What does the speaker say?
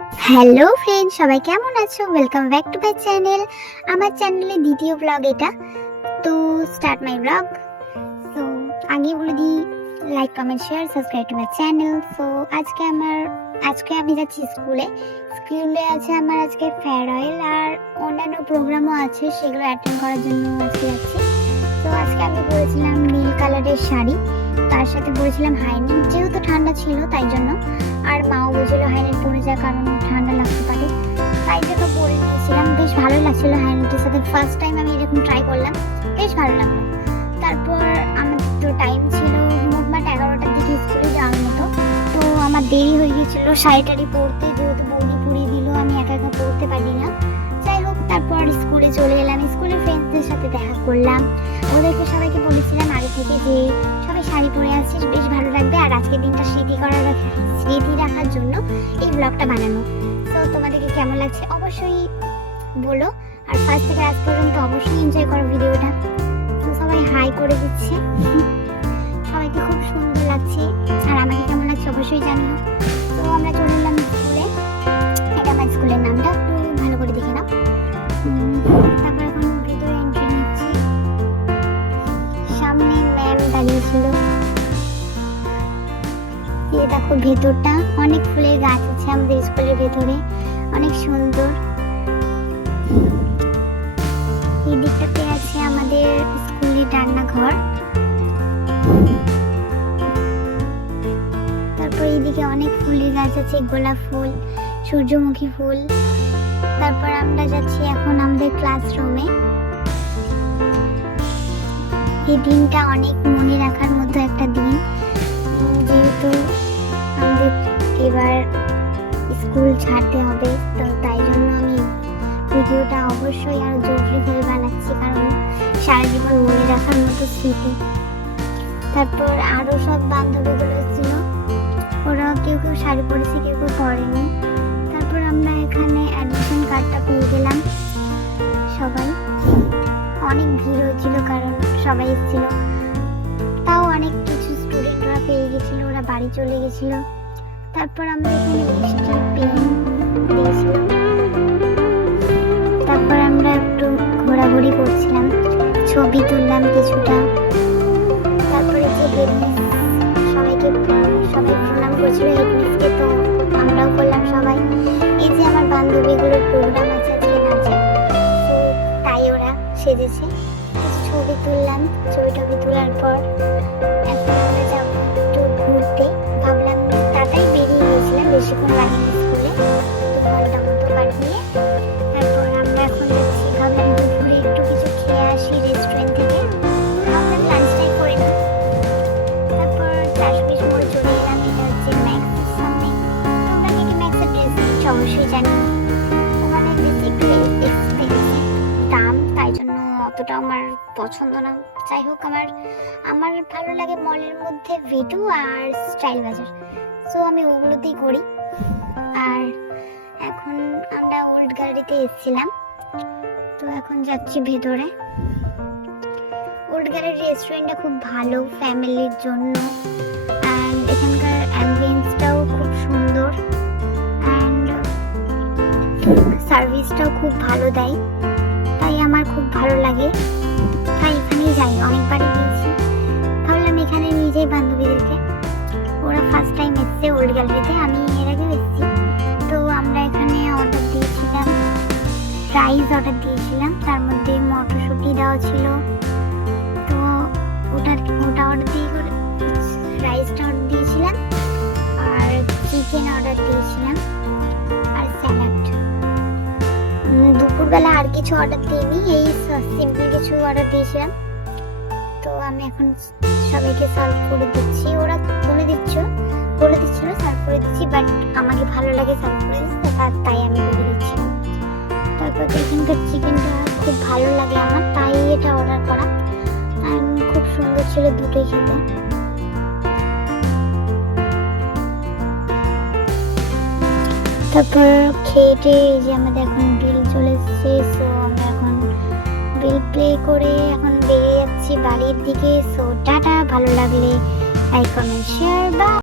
Hello friend, সবাই কেমন আছো? Welcome back to my channel. আমার চ্যানেলে দ্বিতীয় ব্লগ এটা। তো স্টার্ট মাই ব্লগ। সো আগে বলে দিই, like comment share subscribe to my channel. So আজকে আমি যাচ্ছি স্কুলে আছে আমার আজকে ফেয়ারওয়েল আর অন্যান্য প্রোগ্রামও আছে, সেগুলো অ্যাটেন্ড করার জন্য আজকে যাচ্ছি। তো আজকে আমি পরেছিলাম নীল কালারের শাড়ি, তার সাথে পরেছিলাম হাইনেক, যেহেতু ঠান্ডা ছিল তাই জন্য। আর মাও বলছিল হাইনেক পরে যায় কারণ ঠান্ডা লাগতে পারে, তাই জন্য পরে নিয়েছিলাম। বেশ ভালো লাগছিল হাইনেকের সাথে, ফার্স্ট টাইম আমি এরকম ট্রাই করলাম, বেশ ভালো লাগলো। তারপর আমাদের তো টাইম ছিল মোটমাট 11টার দিকে স্কুলে যাওয়ার মতো। তো আমার দেরি হয়ে গেছিল শাড়ি পরতে, যেহেতু বৌদি পরিয়ে দিল, আমি একা একা পরতে পারি না। যাই হোক, তারপর স্কুলে চলে এলাম, স্কুলের ফ্রেন্ডসদের সাথে দেখা করলাম। ওদেরকে সবাইকে বলেছিলাম আগে থেকে যে সবাই শাড়ি পরে আসছিস, বেশ ভালো লাগবে, আর আজকের দিনটা স্মৃতি রাখার জন্য এই ব্লগটা বানানো। তো তোমাদেরকে কেমন লাগছে অবশ্যই বলো, আর ফার্স্ট থেকে আজ পর্যন্ত অবশ্যই এনজয় করো ভিডিওটা। তো সবাই হাই করে দিচ্ছে, সবাইকে খুব সুন্দর লাগছে, আর আমাকে কেমন লাগছে অবশ্যই জানিও। তো আমরা চলে এলাম স্কুলে, এটা আমার স্কুলের নামটা একটু ভালো করে দেখে নাও। তারপর এখন ভেতরে এন্ট্রি নিচ্ছি, সামনে ম্যাম দাঁড়িয়েছিল। এই দেখো ভেতরটা, অনেক ফুলের গাছ আছে আমাদের স্কুলের ভেতরে, অনেক সুন্দর। এই দিকটাতে আছে আমাদের স্কুলের রান্নাঘর। তারপর এইদিকে অনেক ফুলের গাছ আছে, গোলাপ ফুল, সূর্যমুখী ফুল। তারপর আমরা যাচ্ছি এখন আমাদের ক্লাসরুমে। এই দিনটা অনেক মনে রাখার মতো একটা দিন, যেহেতু আমাদের এবার স্কুল ছাড়তে হবে, তো তাই জন্য আমি ভিডিওটা অবশ্যই আরো জরুরিভাবে বানাচ্ছি, কারণ সারা জীবন মনে রাখার মতো স্মৃতি। তারপর আরো সব বান্ধবীগুলো ছিল, ওরা কেউ কেউ শাড়ি পরেছে, কেউ কেউ পরেনি। তারপর আমরা এখানে অ্যাডমিশন কার্ডটা পেয়ে গেলাম সবাই। অনেক ভিড় হয়েছিল কারণ সবাই এসেছিল, তাও অনেক কিছু স্টুডেন্টরা পেয়ে গেছিল, ওরা বাড়ি চলে গেছিল। তারপর আমরা এখানে মিষ্টি পেন দিয়েছিলাম। তারপর আমরা একটু ঘোরাঘুরি করছিলাম, ছবি তুললাম কিছুটা। তারপরে যে হেডমিস সবাই প্রণাম করছিল হেডমিসকে, তো আমরাও করলাম সবাই। এই যে আমার বান্ধবীগুলোর প্রোগ্রাম আছে আজকে নাচে, তো তাই ওরা সেজেছে। ছবি তুললাম, ছবি তোলার পর এখন আমরা যাবো একটু ঘুরতে। ভাবলাম তাড়াতাড়ি বেরিয়ে গিয়েছিলাম, বেশিক্ষণ লাগেনি স্কুলে, 2 ঘন্টা মতো কাটিয়ে। তারপর আমরা এখন যাচ্ছি, ভাবলাম দুপুরে একটু কিছু খেয়ে আসি রেস্টুরেন্ট থেকে, ভাবলাম লাঞ্চটাই করে নিই। তারপর 420 মোড়ে চলে এলাম, এটা হচ্ছে ম্যাক্সের সামনে। তোমরা কি ম্যাক্সের ড্রেস কিনছো অবশ্যই জানি, ওখানে বেশি একটু এক্সপেন্সিভ দাম, তাই জন্য অতটা আমার পছন্দ না। যাই হোক, আমার ভালো লাগে মলের মধ্যে ভেটু আর স্টাইল বাজার, সো আমি ওগুলোতেই করি। আর এখন আমরা ওল্ড গ্যালারিতে এসেছিলাম, তো এখন যাচ্ছি ভেতরে। ওল্ড গ্যালারি রেস্টুরেন্টটা খুব ভালো ফ্যামিলির জন্য, অ্যান্ড এখানকার অ্যাম্বিয়েন্সটাও খুব সুন্দর, অ্যান্ড সার্ভিসটাও খুব ভালো দেয়, তাই আমার খুব ভালো লাগে, তাই এখানেই যাই, অনেকবারই গিয়েছি। ভাবলাম এখানে নিয়ে যাই বান্ধবীদেরকে, ওরা ফার্স্ট টাইম এসছে ওল্ড গ্যালারিতে, আমি এর আগেও এসেছি। তো আমরা এখানে অর্ডার দিয়েছিলাম, রাইস অর্ডার দিয়েছিলাম, তার মধ্যে মটরশুঁটি দেওয়া ছিল, তো ওটা অর্ডার দিয়ে রাইসটা অর্ডার দিয়েছিলাম, আর চিকেন অর্ডার দিয়েছিলাম, আর স্যালাড। দুপুরবেলা আর কিছু অর্ডার দিইনি, এই সিম্পল কিছু অর্ডার দিয়েছিলাম। তো আমি এখন সবাইকে সার্ভ করে দিচ্ছি, ওরা বলে দিচ্ছিল সার্ভ করে দিচ্ছি, বাট আমাকে ভালো লাগে সার্ভ করে দিচ্ছি, তাই আমি বলে দিচ্ছিলাম। তারপর এখানকার চিকেনটা খুব ভালো লাগে আমার, তাই এটা অর্ডার করা, খুব সুন্দর ছিল দুটোই খেতে। তারপর খেয়ে এই যে আমাদের এখন বিল চলে এসেছে, সো আমরা এখন বিল পে করে এখন বেরিয়ে যাচ্ছি বাড়ির দিকে। সো টাটা, ভালো লাগলে লাইক কমেন্ট শেয়ার বা